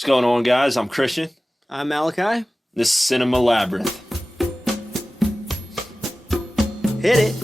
What's going on, guys? I'm Christian. I'm Malachi. This is Cinema Labyrinth. Hit it.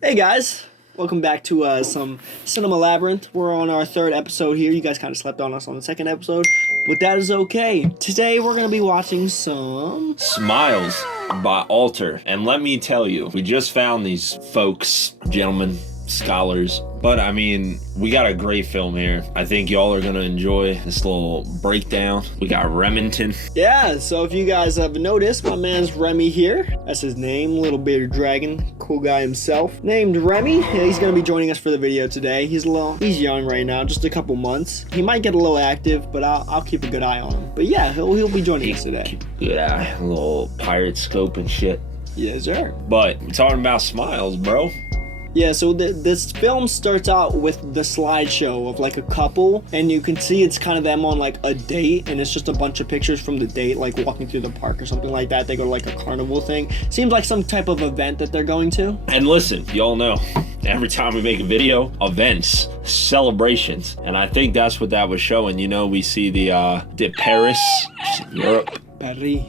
Hey guys, welcome back to some Cinema Labyrinth. We're on our third episode here. You guys kind of slept on us on the second episode, but that is okay. Today we're going to be watching some Smiles by Alter. And let me tell you, we just found these folks, gentlemen, scholars. But I mean, we got a great film here. I think y'all are gonna enjoy this little breakdown. We got Remington. Yeah, so if you guys have noticed, my man's Remy here. That's his name, little bearded dragon, cool guy himself. Named Remy. Yeah, he's gonna be joining us for the video today. He's young right now, just a couple months. He might get a little active, but I'll keep a good eye on him. But yeah, he'll be joining us today. Yeah, a little pirate scope and shit. Yes, sir. But we're talking about Smiles, bro. Yeah, so this film starts out with the slideshow of like a couple, and you can see it's kind of them on like a date, and it's just a bunch of pictures from the date, like walking through the park or something like that. They go to like a carnival thing. Seems like some type of event that they're going to. And listen, y'all know, every time we make a video, events, celebrations, and I think that's what that was showing. You know, we see the Paris, Europe. Paris.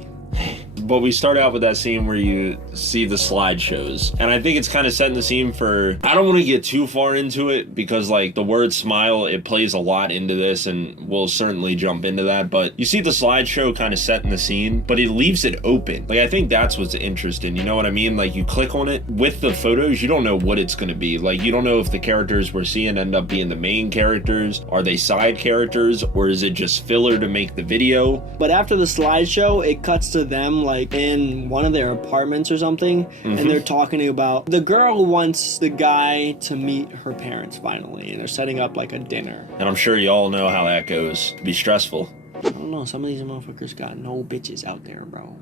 But we start out with that scene where you see the slideshows. And I think it's kind of setting the scene for... I don't want to get too far into it because, like, the word smile, it plays a lot into this, and we'll certainly jump into that. But you see the slideshow kind of setting the scene, but it leaves it open. Like, I think that's what's interesting. You know what I mean? Like, you click on it. With the photos, you don't know what it's going to be. Like, you don't know if the characters we're seeing end up being the main characters. Are they side characters? Or is it just filler to make the video? But after the slideshow, it cuts to them, like, in one of their apartments or something, and they're talking about the girl wants the guy to meet her parents finally, and they're setting up like a dinner. And I'm sure y'all know how that goes. It'd be stressful. I don't know, some of these motherfuckers got no bitches out there, bro.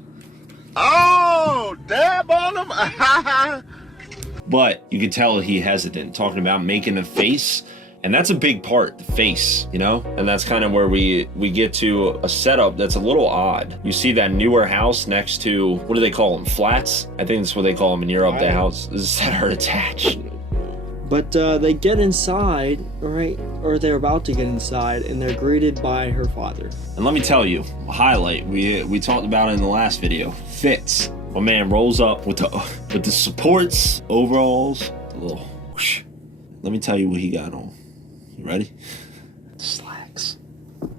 Oh, dab on them. But you can tell he hesitant, talking about making a face. And that's a big part, the face, you know? And that's kind of where we get to a setup that's a little odd. You see that newer house next to, what do they call them, flats? I think that's what they call them in Europe, the houses that are attached. But they get inside, right? Or they're about to get inside, and they're greeted by her father. And let me tell you, a highlight, we talked about it in the last video, fits. My man rolls up with the supports, overalls, a little whoosh. Let me tell you what he got on. Ready? Slacks.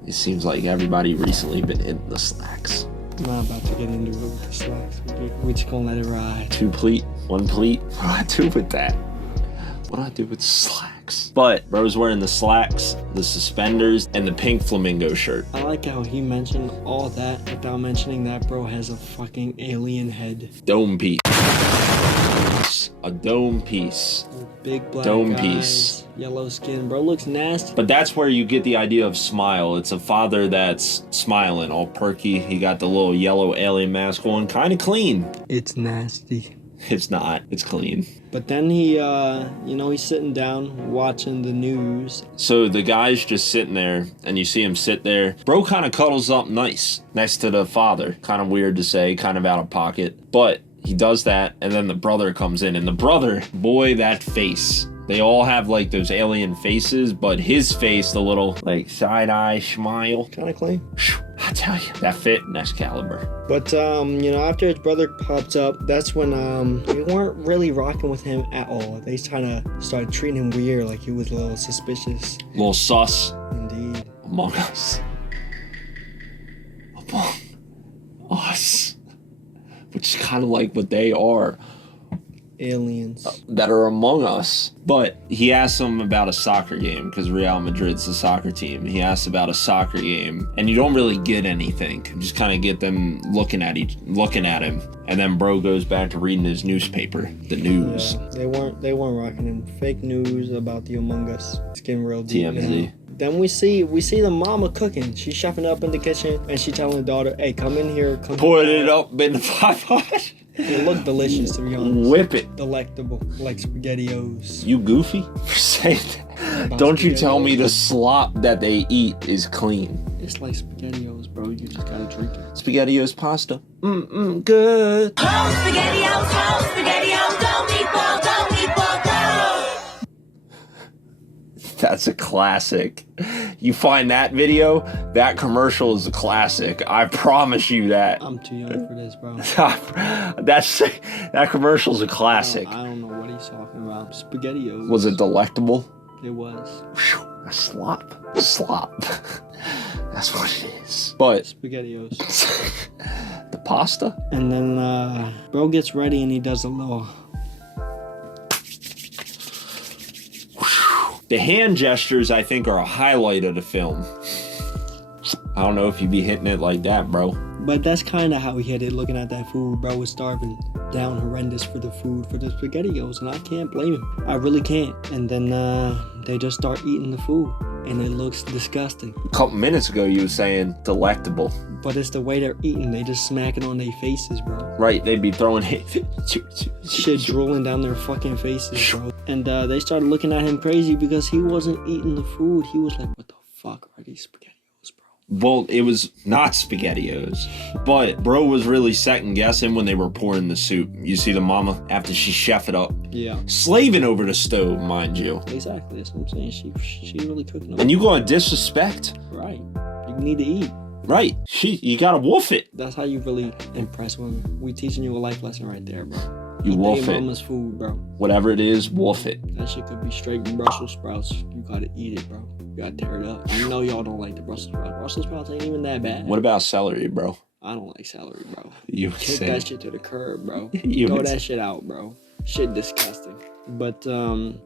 It seems like everybody recently been in the slacks. I'm not about to get into it with the slacks. We just gonna let it ride. 2 pleat, 1 pleat. What do I do with that? What do I do with slacks? But bro's wearing the slacks, the suspenders, and the pink flamingo shirt. I like how he mentioned all that without mentioning that bro has a fucking alien head. Dome piece. A dome piece. Big black dome eyes, piece. Yellow skin, bro looks nasty. But that's where you get the idea of smile. It's a father that's smiling, all perky. He got the little yellow alien mask on, kind of clean. It's nasty. It's not. It's clean. But then he, he's sitting down watching the news. So the guy's just sitting there, and you see him sit there. Bro kind of cuddles up nice next to the father. Kind of weird to say, kind of out of pocket. But he does that, and then the brother comes in. And the brother, boy, that face. They all have, like, those alien faces, but his face, the little, like, side-eye smile. Kind of clean. I tell you, that fit, next caliber. But, after his brother pops up, that's when, they weren't really rocking with him at all. They kind of started treating him weird, like he was a little suspicious. A little sus. Indeed. Among us. Among us. Which is kind of like what they are. Aliens. That are among us. But he asked him about a soccer game, because Real Madrid's the soccer team. He asked about a soccer game, and you don't really get anything. You just kind of get them looking at him. And then bro goes back to reading his newspaper, the news. Yeah, they weren't rocking him. Fake news about the Among Us. It's getting real deep TMZ. now. Then we see the mama cooking. She's chefing up in the kitchen, and she telling the daughter, "Hey, come in here." Put it up in the pot. It looked delicious, to be honest. Whip it. Delectable, like SpaghettiOs. You goofy for saying that. Don't you tell me the slop that they eat is clean. It's like SpaghettiOs, bro. You just gotta drink it. SpaghettiOs pasta. Good. SpaghettiOs, go meatball, go meatball, go! That's a classic. You find that video, that commercial is a classic. I promise you that. I'm too young for this, bro. That commercial's a classic. I don't know what he's talking about. SpaghettiOs. Was it delectable? It was. Whew, a slop. That's what it is. But SpaghettiOs. the pasta? And then bro gets ready and he does a little. The hand gestures, I think, are a highlight of the film. I don't know if you'd be hitting it like that, bro. But that's kind of how he hit it, looking at that food. Bro was starving down horrendous for the food, for the SpaghettiOs, and I can't blame him. I really can't. And then they just start eating the food, and it looks disgusting. A couple minutes ago, you were saying delectable. But it's the way they're eating. They just smack it on their faces, bro. Right, they'd be throwing Shit drooling down their fucking faces, bro. And they started looking at him crazy because he wasn't eating the food. He was like, what the fuck are these SpaghettiOs, bro? Well, it was not SpaghettiOs, but bro was really second guessing when they were pouring the soup. You see the mama, after she chef it up. Yeah. Slaving over the stove, mind you. Exactly, that's what I'm saying. She really cooking them. And you gonna disrespect? Right. You need to eat. Right. You gotta wolf it. That's how you really impress women. We teaching you a life lesson right there, bro. You Eat wolf your it. mama's food, bro. Whatever it is, wolf it. That shit could be straight Brussels sprouts. You gotta eat it, bro. You gotta tear it up. I know y'all don't like the Brussels sprouts. Brussels sprouts ain't even that bad. What about celery, bro? I don't like celery, bro. You Kick say that shit to the curb, bro. You Throw would that shit out, bro. Shit disgusting. But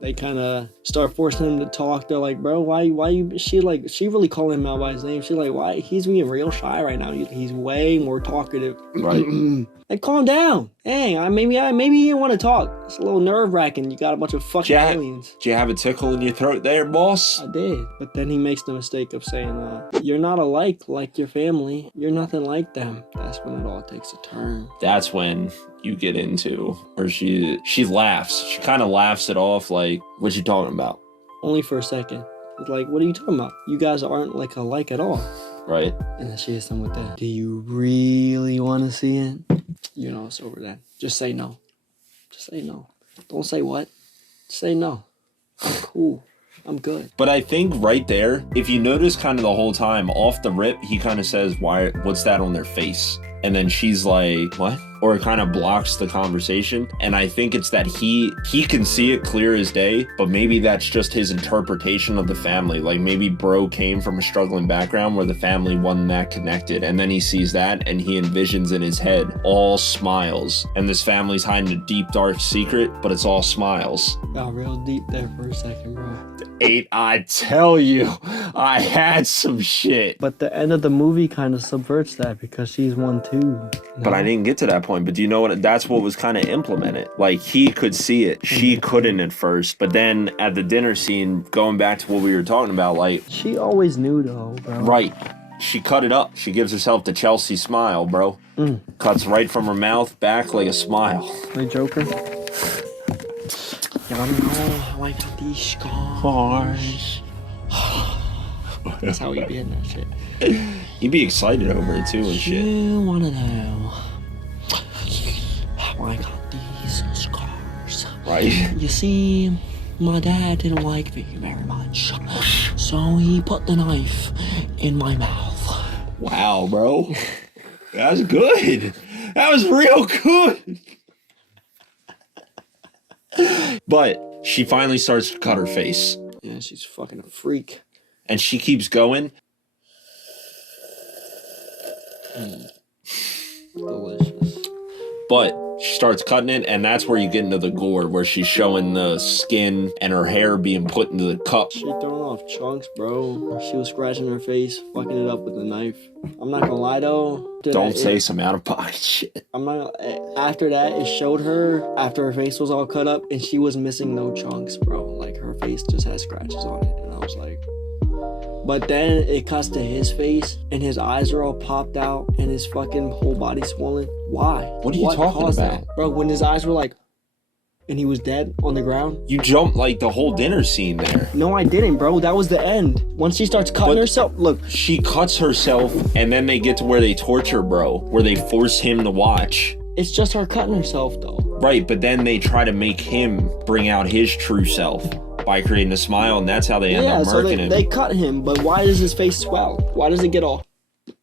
they kind of start forcing him to talk. They're like, bro, why you? She really calling him out by his name. She's like, why? He's being real shy right now. He's way more talkative. Right. Like, calm down. Dang, maybe he didn't want to talk. It's a little nerve wracking. You got a bunch of fucking aliens. Did you have a tickle in your throat there, boss? I did. But then he makes the mistake of saying, you're not alike like your family. You're nothing like them. That's when it all takes a turn. That's when you get into, or she laughs. She kind of laughs it off like, what you talking about? Only for a second. It's like, what are you talking about? You guys aren't like alike at all. Right. And then she hits him with that. Do you really want to see it? You know, it's over that. Just say no. Just say no. Don't say what. Say no. I'm cool. I'm good. But I think right there, if you notice kind of the whole time, off the rip, he kind of says, what's that on their face? And then she's like, what? Or it kind of blocks the conversation. And I think it's that he can see it clear as day, but maybe that's just his interpretation of the family. Like maybe bro came from a struggling background where the family wasn't that connected. And then he sees that and he envisions in his head all smiles. And this family's hiding a deep, dark secret, but it's all smiles. Got real deep there for a second, bro. I tell you, I had some shit. But the end of the movie kind of subverts that because she's one too. But I didn't get to that point. But do you know what? That's what was kind of implemented. Like he could see it. She couldn't at first. But then at the dinner scene, going back to what we were talking about, like. She always knew though, bro. Right. She cut it up. She gives herself the Chelsea smile, bro. Cuts right from her mouth back like a smile. Hey, Joker. Y'all know how I got these scars. That's how he be in that shit. He'd be excited over it too and shit. You wanna know how I got these scars? Right. You see, my dad didn't like me very much, so he put the knife in my mouth. Wow, bro. That's good. That was real good. But she finally starts to cut her face. Yeah, she's fucking a freak. And she keeps going. Delicious. But she starts cutting it, and that's where you get into the gore, where she's showing the skin and her hair being put into the cup. She throwing off chunks, bro. She was scratching her face, fucking it up with a knife. I'm not gonna lie though. Don't say some out-of-pocket shit. I'm not. After that, it showed her after her face was all cut up, and she was missing no chunks, bro. Like her face just had scratches on it, and I was like. But then it cuts to his face, and his eyes are all popped out, and his fucking whole body swollen. Why? What are you talking caused about? that? Bro, when his eyes were like and he was dead on the ground? You jumped like the whole dinner scene there. No, I didn't, bro. That was the end. Once she starts cutting herself, look. She cuts herself, and then they get to where they torture bro, where they force him to watch. It's just her cutting herself, though. Right, but then they try to make him bring out his true self by creating a smile, and that's how they end up murking him. They cut him, but why does his face swell? Why does it get all...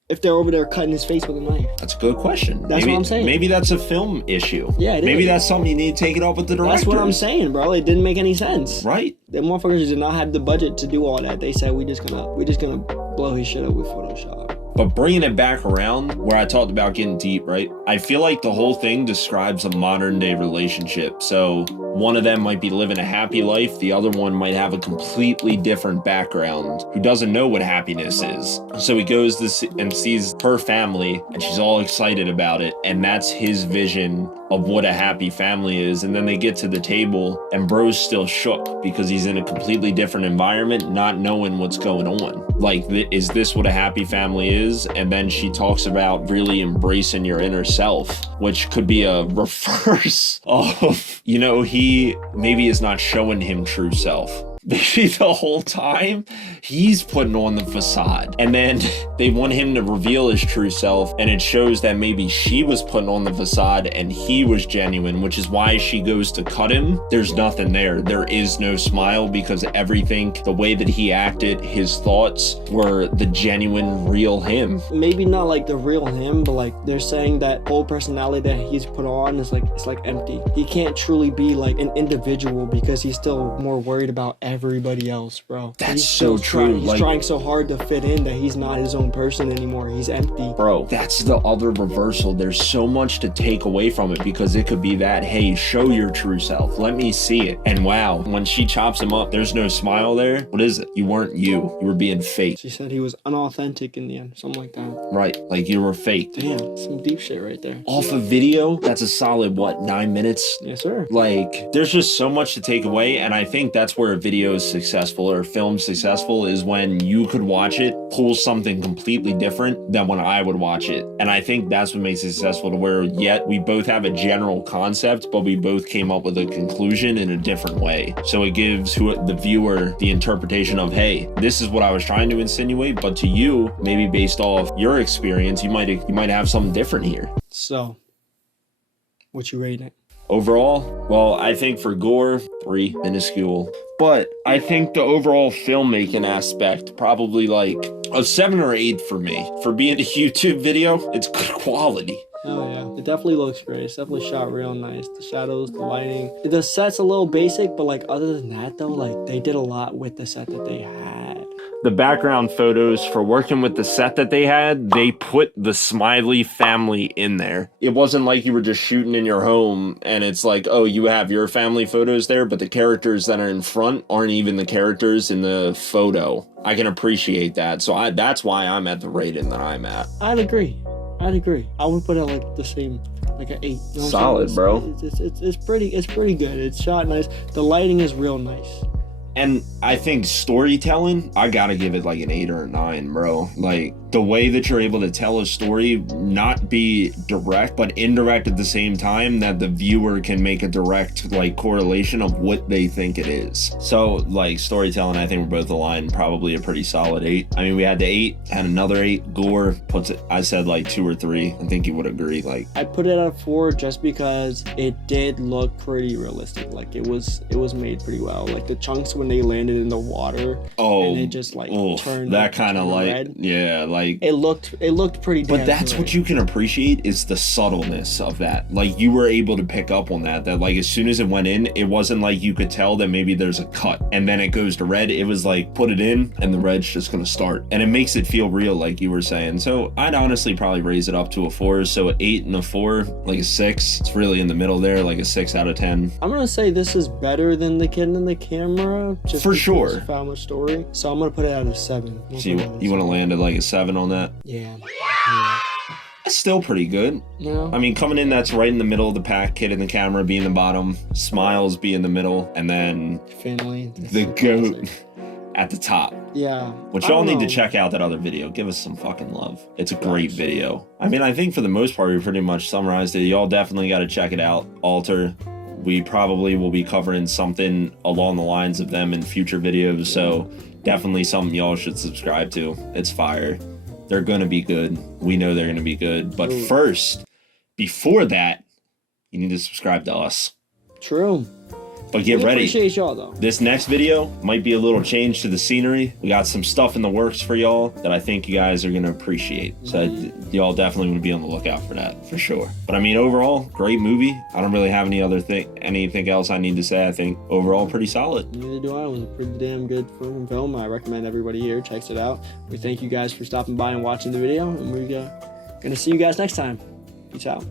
If they're over there cutting his face with a knife? That's a good question. That's what I'm saying. Maybe that's a film issue. Yeah, it is. Maybe that's something you need to take it up with the director. That's what I'm saying, bro. It didn't make any sense. Right. The motherfuckers did not have the budget to do all that. They said, we're just gonna blow his shit up with Photoshop. But bringing it back around, where I talked about getting deep, right? I feel like the whole thing describes a modern day relationship. So one of them might be living a happy life. The other one might have a completely different background who doesn't know what happiness is. So he goes and sees her family, and she's all excited about it. And that's his vision of what a happy family is. And then they get to the table, and bro's still shook because he's in a completely different environment, not knowing what's going on. Like, is this what a happy family is? And then she talks about really embracing your inner self, which could be a reverse of, you know, he maybe is not showing him true self. Maybe the whole time he's putting on the facade, and then they want him to reveal his true self, and it shows that maybe she was putting on the facade and he was genuine, which is why she goes to cut him. There's nothing there. There is no smile, because everything, the way that he acted, his thoughts were the genuine, real him. Maybe not like the real him, but like they're saying that whole personality that he's put on is like, it's like empty. He can't truly be like an individual because he's still more worried about everybody else, bro. That's so true. He's trying so hard to fit in that he's not his own person anymore. He's empty. Bro, that's the other reversal. There's so much to take away from it, because it could be that, hey, show your true self. Let me see it. And wow, when she chops him up, there's no smile there. What is it? You weren't you. You were being fake. She said he was unauthentic in the end. Something like that. Right. Like you were fake. Damn, some deep shit right there. Off of video, that's a solid, what, 9 minutes? Yes, sir. Like, there's just so much to take away, and I think that's where a video is successful, or a film successful, is when you could watch it, pull something completely different than when I would watch it. And I think that's what makes it successful, to where yet we both have a general concept, but we both came up with a conclusion in a different way. So it gives the viewer the interpretation of, hey, this is what I was trying to insinuate, but to you, maybe based off your experience, you might have something different here. So, what you rating it? Overall, well, I think for gore, 3, minuscule. But I think the overall filmmaking aspect, probably like a 7 or 8 for me. For being a YouTube video, it's good quality. Oh yeah, it definitely looks great. It's definitely shot real nice. The shadows, the lighting. The set's a little basic, but like other than that though, like they did a lot with the set that they had. The background photos for working with the set that they had, they put the Smiley family in there. It wasn't like you were just shooting in your home and it's like, oh, you have your family photos there, but the characters that are in front aren't even the characters in the photo. I can appreciate that. So that's why I'm at the rating that I'm at. I'd agree. I would put it like the same, like an 8. You know solid, bro. It's pretty good. It's shot nice. The lighting is real nice. And I think storytelling, I gotta give it like an 8 or a 9, bro. Like the way that you're able to tell a story, not be direct, but indirect at the same time, that the viewer can make a direct like correlation of what they think it is. So like storytelling, I think we're both aligned, probably a pretty solid 8. I mean, we had the 8, had another 8. Gore puts it, I said like 2 or 3. I think you would agree. Like I put it at a 4 just because it did look pretty realistic. Like it was made pretty well. Like the chunks when they landed in the water, and they just like turned that kind of like red. Yeah, like it looked pretty damn but that's good. what you can appreciate, is the subtleness of that. Like you were able to pick up on that like as soon as it went in, it wasn't like you could tell that maybe there's a cut and then it goes to red. It was like put it in and the red's just gonna start, and it makes it feel real, like you were saying. So I'd honestly probably raise it up to a 4. So an 8 and a 4, like a 6. It's really in the middle there, like a 6 out of 10. I'm gonna say this is better than The Kid in the Camera, just for sure. Of how much story. So I'm gonna put it at a 7. So you want to land at like a 7 on that? Yeah. That's still pretty good. Yeah. I mean, coming in, that's right in the middle of the pack. Kid in the Camera be in the bottom, Smiles be in the middle, and then Finley, the GOAT at the top. Yeah. Which y'all need to check out that other video. Give us some fucking love. It's a great video. I mean, I think for the most part, we pretty much summarized it. Y'all definitely got to check it out. Alter. we probably will be covering something along the lines of them in future videos. So definitely something y'all should subscribe to. It's fire. They're gonna be good. We know they're gonna be good. But first, before that, you need to subscribe to us. True. But get ready. Appreciate y'all though. This next video might be a little change to the scenery. We got some stuff in the works for y'all that I think you guys are gonna appreciate. So y'all definitely want to be on the lookout for that, for sure. But I mean, overall, great movie. I don't really have anything else I need to say. I think overall pretty solid. Neither do I. It was a pretty damn good film. I recommend everybody here checks it out. We thank you guys for stopping by and watching the video, and we're gonna see you guys next time. Peace out.